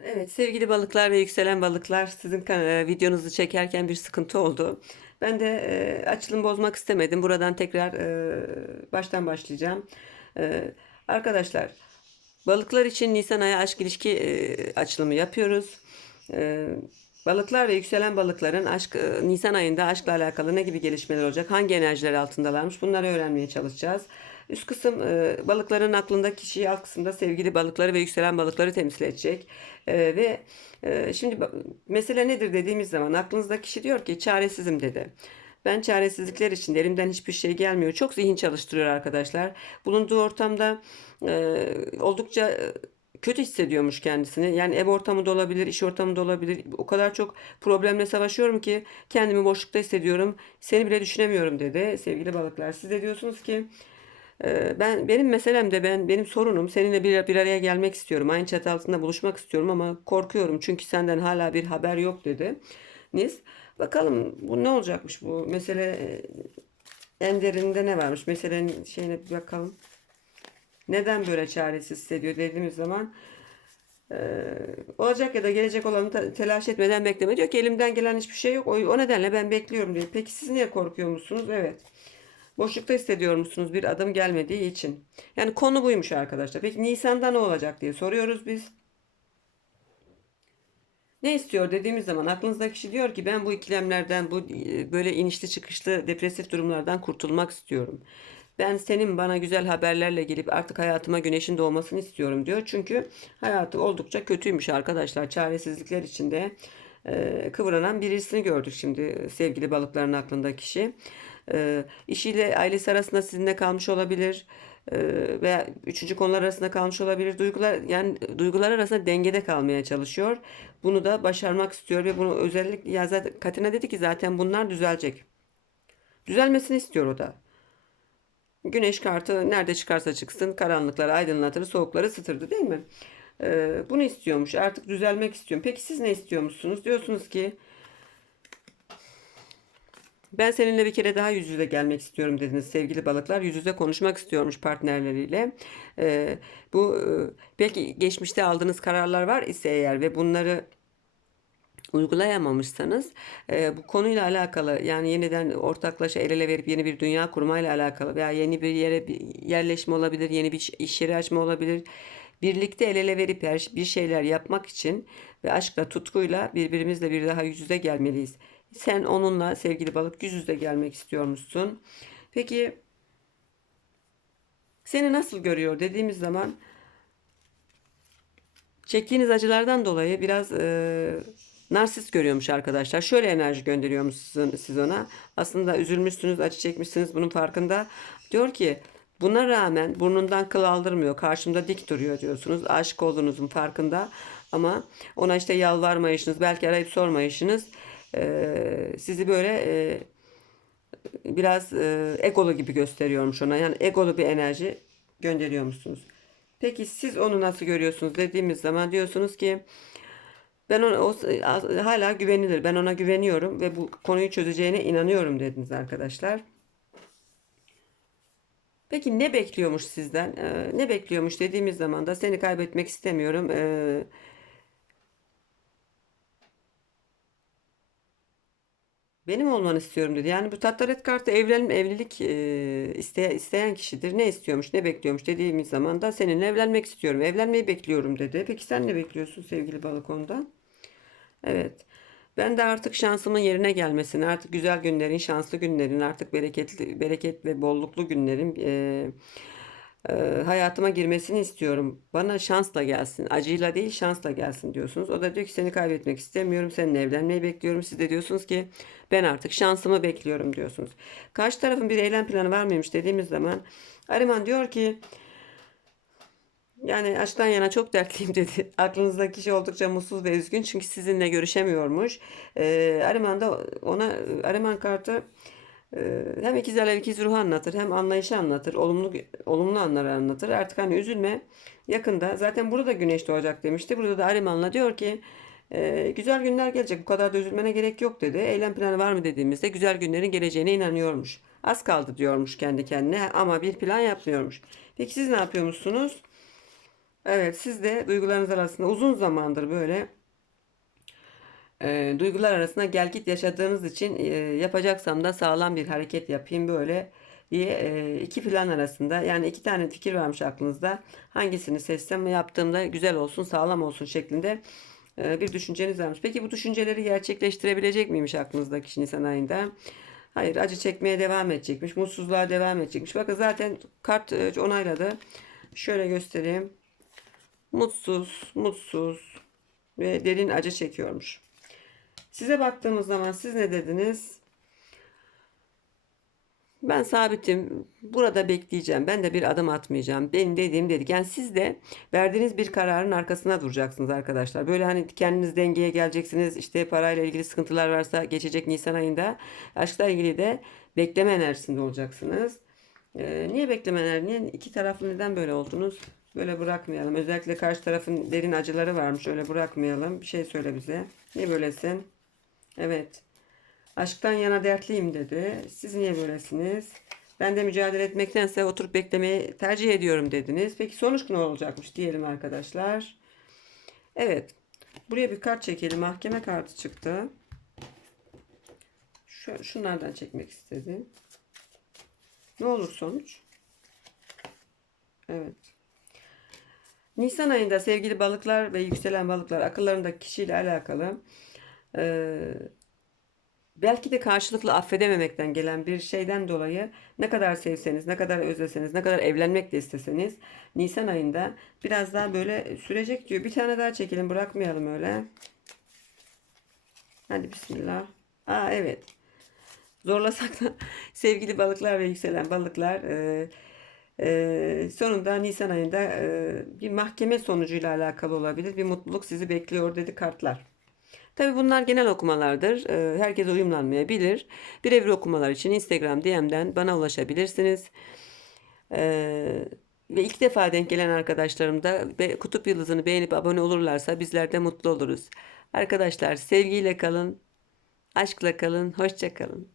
Evet sevgili balıklar ve yükselen balıklar sizin e, videonuzu çekerken bir sıkıntı oldu. Ben de e, açılım bozmak istemedim. Buradan tekrar e, baştan başlayacağım. E, arkadaşlar balıklar için Nisan ayı aşk ilişki e, açılımı yapıyoruz. E, balıklar ve yükselen balıkların aşk e, Nisan ayında aşkla alakalı ne gibi gelişmeler olacak? Hangi enerjiler altındalarmış? Bunları öğrenmeye çalışacağız. Üst kısım e, balıkların aklında kişiyi alt kısımda sevgili balıkları ve yükselen balıkları temsil edecek. E, ve e, şimdi mesele nedir dediğimiz zaman aklınızda kişi diyor ki çaresizim dedi. Ben çaresizlikler için elimden hiçbir şey gelmiyor. Çok zihin çalıştırıyor arkadaşlar. Bulunduğu ortamda e, oldukça e, kötü hissediyormuş kendisini. Yani ev ortamı da olabilir, iş ortamı da olabilir. O kadar çok problemle savaşıyorum ki kendimi boşlukta hissediyorum. Seni bile düşünemiyorum dedi sevgili balıklar. Siz de diyorsunuz ki Ben benim meselem de ben benim sorunum seninle bir, bir araya gelmek istiyorum. Aynı çatı altında buluşmak istiyorum ama korkuyorum çünkü senden hala bir haber yok dedi. Nis. Bakalım bu ne olacakmış bu mesele en derinde ne varmış? Meselenin şeyine bir bakalım. Neden böyle çaresiz hissediyor dediğimiz zaman olacak ya da gelecek olanı telaş etmeden bekleme diyor ki elimden gelen hiçbir şey yok. O, o nedenle ben bekliyorum diyor. Peki siz niye korkuyor musunuz? Evet. Boşlukta hissediyor musunuz bir adım gelmediği için? Yani konu buymuş arkadaşlar. Peki Nisan'da ne olacak diye soruyoruz biz. Ne istiyor dediğimiz zaman aklınızdaki kişi diyor ki ben bu ikilemlerden, bu e, böyle inişli çıkışlı depresif durumlardan kurtulmak istiyorum. Ben senin bana güzel haberlerle gelip artık hayatıma güneşin doğmasını istiyorum diyor. Çünkü hayatı oldukça kötüymüş arkadaşlar. Çaresizlikler içinde e, kıvranan birisini gördük şimdi sevgili balıkların aklındaki kişi. E, işiyle ailesi arasında sizinle kalmış olabilir e, veya üçüncü konular arasında kalmış olabilir. Duygular yani duygular arasında dengede kalmaya çalışıyor. Bunu da başarmak istiyor ve bunu özellikle ya zaten Katina dedi ki zaten bunlar düzelecek. Düzelmesini istiyor o da. Güneş kartı nerede çıkarsa çıksın karanlıkları aydınlatır, soğukları ısıtırdı değil mi? Ee, bunu istiyormuş. Artık düzelmek istiyorum. Peki siz ne istiyormuşsunuz? Diyorsunuz ki ben seninle bir kere daha yüz yüze gelmek istiyorum dediniz sevgili balıklar. Yüz yüze konuşmak istiyormuş partnerleriyle. Ee, bu e, belki geçmişte aldığınız kararlar var ise eğer ve bunları uygulayamamışsanız e, bu konuyla alakalı yani yeniden ortaklaşa el ele verip yeni bir dünya kurmayla alakalı veya yeni bir yere yerleşme olabilir, yeni bir iş yeri açma olabilir. Birlikte el ele verip bir şeyler yapmak için ve aşkla, tutkuyla birbirimizle bir daha yüz yüze gelmeliyiz. Sen onunla sevgili balık yüz yüze gelmek istiyormuşsun. Peki seni nasıl görüyor dediğimiz zaman Çektiğiniz acılardan dolayı biraz e, narsist görüyormuş arkadaşlar. Şöyle enerji gönderiyormuşsunuz siz ona. Aslında üzülmüşsünüz, acı çekmişsiniz bunun farkında. Diyor ki buna rağmen burnundan kıl aldırmıyor. Karşımda dik duruyor diyorsunuz. Aşık olduğunuzun farkında. Ama ona işte yalvarmayışınız, belki arayıp sormayışınız e, sizi böyle e, biraz e, egolu gibi gösteriyormuş ona. Yani egolu bir enerji gönderiyormuşsunuz. Peki siz onu nasıl görüyorsunuz dediğimiz zaman diyorsunuz ki ben ona o, hala güvenilir. Ben ona güveniyorum ve bu konuyu çözeceğine inanıyorum dediniz arkadaşlar. Peki ne bekliyormuş sizden? Ee, ne bekliyormuş dediğimiz zaman da seni kaybetmek istemiyorum. Ee, benim olmanı istiyorum dedi. Yani bu Tattaret kartı evlen evlilik e, iste, isteyen kişidir. Ne istiyormuş, ne bekliyormuş dediğimiz zaman da seninle evlenmek istiyorum. Evlenmeyi bekliyorum dedi. Peki sen ne bekliyorsun sevgili balık ondan? Evet. Ben de artık şansımın yerine gelmesini, artık güzel günlerin, şanslı günlerin, artık bereketli, bereket ve bolluklu günlerin e, e, hayatıma girmesini istiyorum. Bana şansla gelsin, acıyla değil şansla gelsin diyorsunuz. O da diyor ki seni kaybetmek istemiyorum, seninle evlenmeyi bekliyorum. Siz de diyorsunuz ki ben artık şansımı bekliyorum diyorsunuz. Karşı tarafın bir eylem planı var mıymış dediğimiz zaman Ariman diyor ki yani aşktan yana çok dertliyim dedi. Aklınızdaki kişi oldukça mutsuz ve üzgün çünkü sizinle görüşemiyormuş. Ee, Ariman da ona Ariman kartı e, hem ikizler hem ikiz ruhu anlatır hem anlayışı anlatır. Olumlu olumlu anları anlatır. Artık hani üzülme yakında. Zaten burada da güneş doğacak demişti. Burada da Ariman'la diyor ki e, güzel günler gelecek. Bu kadar da üzülmene gerek yok dedi. Eylem planı var mı dediğimizde güzel günlerin geleceğine inanıyormuş. Az kaldı diyormuş kendi kendine ama bir plan yapmıyormuş. Peki siz ne yapıyormuşsunuz? Evet, siz de duygularınız arasında uzun zamandır böyle e, duygular arasında gel git yaşadığınız için e, yapacaksam da sağlam bir hareket yapayım böyle diye e, iki plan arasında yani iki tane fikir varmış aklınızda hangisini seçsem yaptığımda güzel olsun sağlam olsun şeklinde e, bir düşünceniz varmış. Peki bu düşünceleri gerçekleştirebilecek miymiş aklınızdaki Nisan ayında? Hayır acı çekmeye devam edecekmiş mutsuzluğa devam edecekmiş. Bakın zaten kart e, onayladı. Şöyle göstereyim. Mutsuz, mutsuz ve derin acı çekiyormuş. Size baktığımız zaman siz ne dediniz? Ben sabitim. Burada bekleyeceğim. Ben de bir adım atmayacağım. Benim dediğim dedik. Yani siz de verdiğiniz bir kararın arkasına duracaksınız arkadaşlar. Böyle hani kendiniz dengeye geleceksiniz. İşte parayla ilgili sıkıntılar varsa geçecek Nisan ayında. Aşkla ilgili de bekleme enerjisinde olacaksınız. Ee, niye bekleme enerjisi? İki taraflı neden böyle oldunuz? Böyle bırakmayalım. Özellikle karşı tarafın derin acıları varmış. Öyle bırakmayalım. Bir şey söyle bize. Niye böylesin? Evet. Aşktan yana dertliyim dedi. Siz niye böylesiniz? Ben de mücadele etmektense oturup beklemeyi tercih ediyorum dediniz. Peki sonuç ne olacakmış diyelim arkadaşlar. Evet. Buraya bir kart çekelim. Mahkeme kartı çıktı. Şu, şunlardan çekmek istedim. Ne olur sonuç? Evet. Nisan ayında sevgili balıklar ve yükselen balıklar akıllarındaki kişiyle alakalı eee, belki de karşılıklı affedememekten gelen bir şeyden dolayı ne kadar sevseniz, ne kadar özleseniz, ne kadar evlenmek de isteseniz Nisan ayında biraz daha böyle sürecek diyor. Bir tane daha çekelim bırakmayalım öyle. Hadi bismillah. Aa evet. Zorlasak da sevgili balıklar ve yükselen balıklar eee, eee, sonunda Nisan ayında eee, bir mahkeme sonucuyla alakalı olabilir. Bir mutluluk sizi bekliyor dedi kartlar. Tabii bunlar genel okumalardır. Eee, Herkese uyumlanmayabilir. Birebir okumalar için Instagram DM'den bana ulaşabilirsiniz. Eee, ve ilk defa denk gelen arkadaşlarım da kutup yıldızını beğenip abone olurlarsa bizler de mutlu oluruz. Arkadaşlar sevgiyle kalın, aşkla kalın, hoşça kalın.